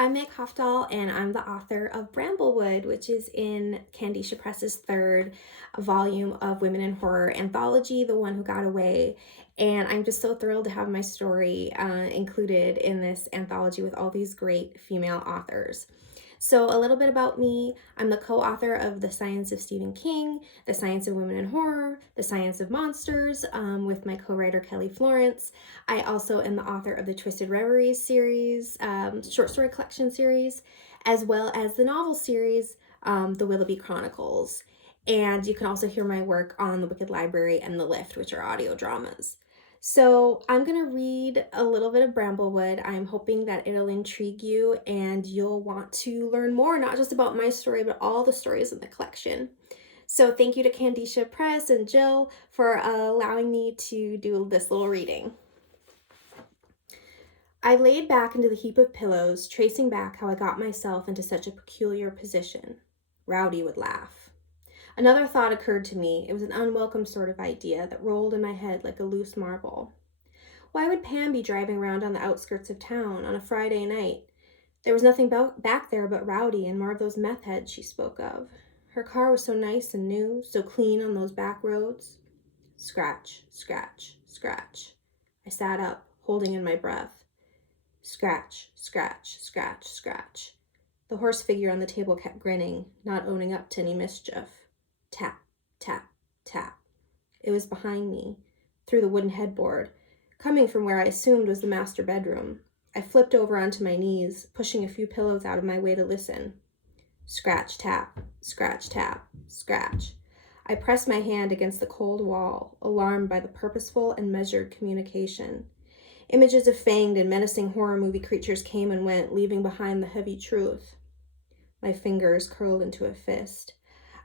I'm Meg Hafdahl, and I'm the author of Bramblewood, which is in Candisha Press's third volume of Women in Horror Anthology, The One Who Got Away. And I'm just so thrilled to have my story included in this anthology with all these great female authors. So a little bit about me. I'm the co-author of The Science of Stephen King, The Science of Women in Horror, The Science of Monsters, with my co-writer Kelly Florence. I also am the author of the Twisted Reveries series, short story collection series, as well as the novel series, The Willoughby Chronicles. And you can also hear my work on The Wicked Library and The Lift, which are audio dramas. So I'm going to read a little bit of Bramblewood. I'm hoping that it'll intrigue you and you'll want to learn more, not just about my story, but all the stories in the collection. So thank you to Candisha Press and Jill for allowing me to do this little reading. I laid back into the heap of pillows, tracing back how I got myself into such a peculiar position. Rowdy would laugh. Another thought occurred to me. It was an unwelcome sort of idea that rolled in my head like a loose marble. Why would Pam be driving around on the outskirts of town on a Friday night? There was nothing back there but Rowdy and more of those meth heads she spoke of. Her car was so nice and new, so clean on those back roads. Scratch, scratch, scratch. I sat up, holding in my breath. Scratch, scratch, scratch, scratch. The horse figure on the table kept grinning, not owning up to any mischief. Tap, tap, tap. It was behind me, through the wooden headboard, coming from where I assumed was the master bedroom. I flipped over onto my knees, pushing a few pillows out of my way to listen. Scratch, tap, scratch, tap, scratch. I pressed my hand against the cold wall, alarmed by the purposeful and measured communication. Images of fanged and menacing horror movie creatures came and went, leaving behind the heavy truth. My fingers curled into a fist.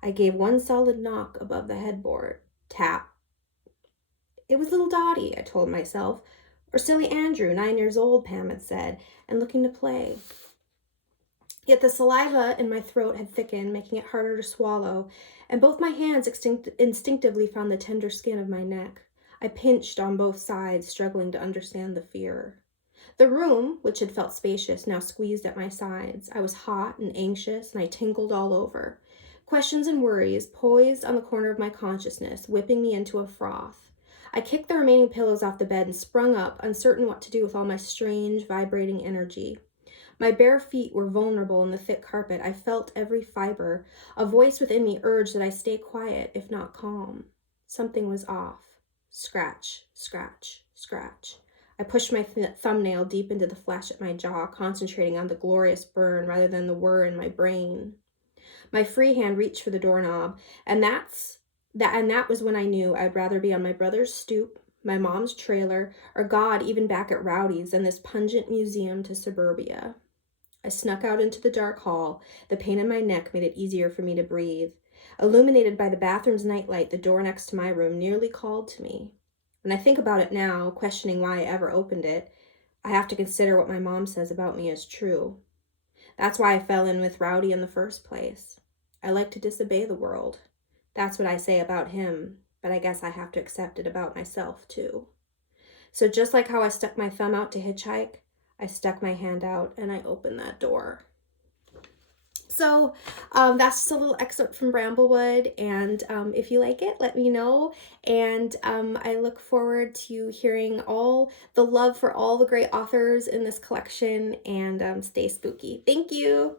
I gave one solid knock above the headboard. Tap. It was little Dottie, I told myself. Or silly Andrew, 9 years old, Pam had said, and looking to play. Yet the saliva in my throat had thickened, making it harder to swallow, and both my hands instinctively found the tender skin of my neck. I pinched on both sides, struggling to understand the fear. The room, which had felt spacious, now squeezed at my sides. I was hot and anxious, and I tingled all over. Questions and worries poised on the corner of my consciousness, whipping me into a froth. I kicked the remaining pillows off the bed and sprung up, uncertain what to do with all my strange, vibrating energy. My bare feet were vulnerable in the thick carpet. I felt every fiber. A voice within me urged that I stay quiet, if not calm. Something was off. Scratch, scratch, scratch. I pushed my thumbnail deep into the flesh at my jaw, concentrating on the glorious burn rather than the whir in my brain. My free hand reached for the doorknob, and that was when I knew I'd rather be on my brother's stoop, my mom's trailer, or God, even back at Rowdy's, than this pungent museum to suburbia. I snuck out into the dark hall. The pain in my neck made it easier for me to breathe. Illuminated by the bathroom's nightlight, the door next to my room nearly called to me. When I think about it now, questioning why I ever opened it, I have to consider what my mom says about me as true. That's why I fell in with Rowdy in the first place. I like to disobey the world. That's what I say about him, but I guess I have to accept it about myself, too. So just like how I stuck my thumb out to hitchhike, I stuck my hand out and I opened that door. So that's just a little excerpt from Bramblewood, and if you like it, let me know. And I look forward to hearing all the love for all the great authors in this collection, and stay spooky. Thank you.